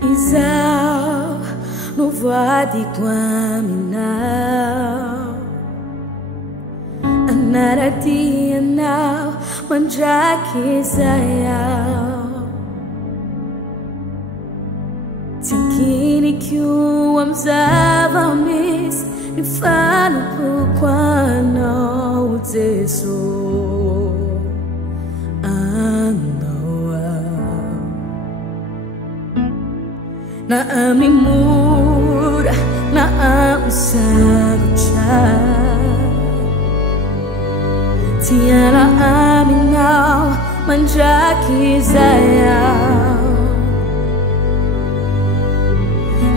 Isau no vade kwaminau Anaratia now mandrake sayau Tinkini kiu amzava mis Nifano pukwano uteso Na amimura, na amsagucha Tiana aminau, mandrake zayau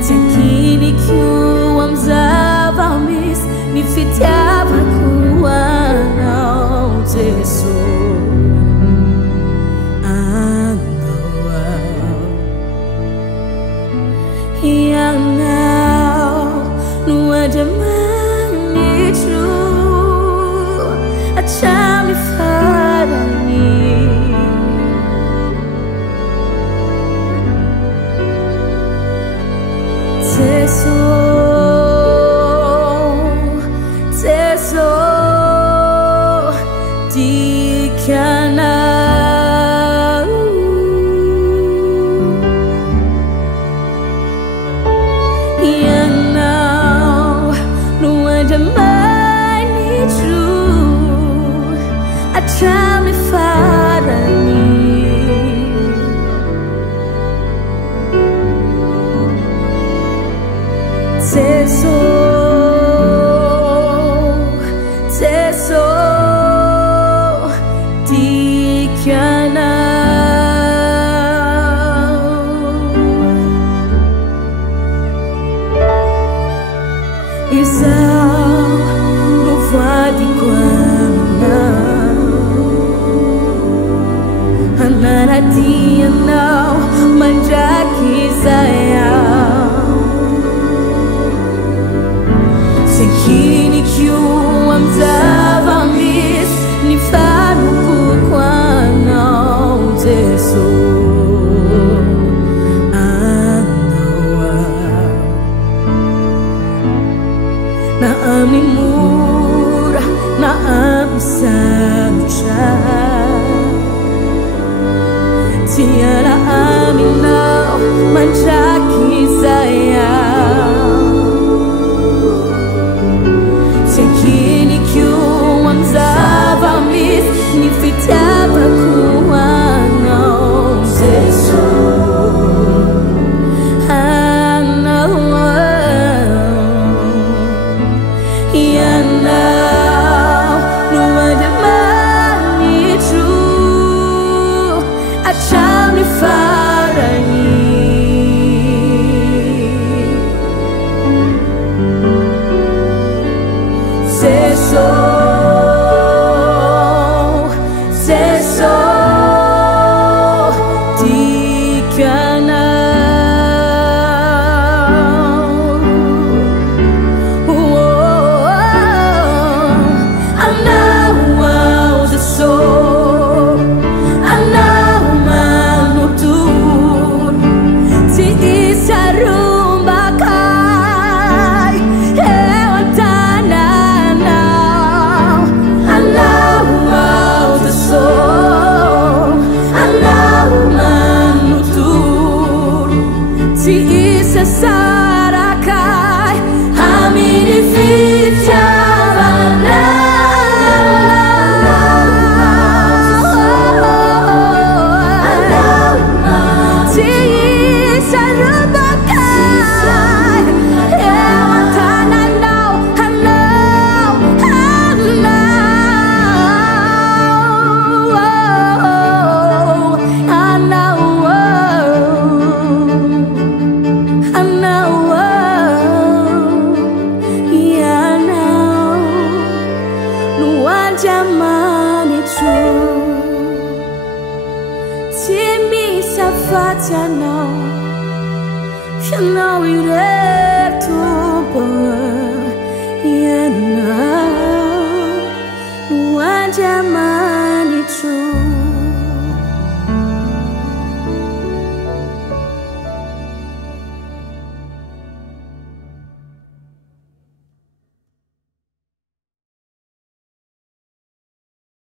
Tiakini kiu amzava mis Nifitiava kuana uteso Yang now, no other man is true. A charm if I need. Teso, dikana. Tell me, Father, Teso, dikana. Isau no vade Anaratia now, mandrake sayau Tiakini kiu amzava mis Nifano pukwano uteso Na amimura, na amsagucha Tiana aminau, mandrake sayau Tiakini kiu amzava mis Nifitiava kuano uteso Si isa sarakai amini fitavana Si isa rubakai ewatana now Jamani true Timmy Safatiano You know it is